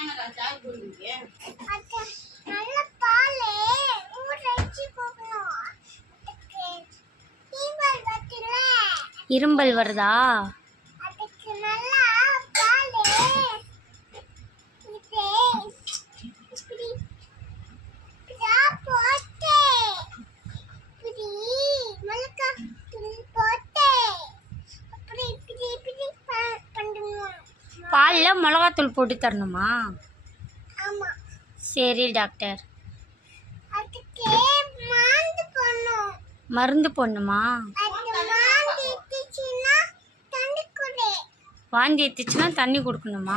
நல்ல பால் ஊறச்சி போகணும். இரும்பல் வருதா? அதுக்கு நல்லா பால் இது இப்படி போட்டு இப்படி மிளகாய் தூள் போட்டு அப்படி இப்படி இப்படி பண்ணணும். பால்ல மிளகாத்தூள் போட்டு தரணுமா? ஆமா. சரி டாக்டர். அதுக்கு மருந்து போடணும். மருந்து போடணுமா? வாந்தி எடுத்துச்சுன்னா தண்ணி கொடுக்கணுமா?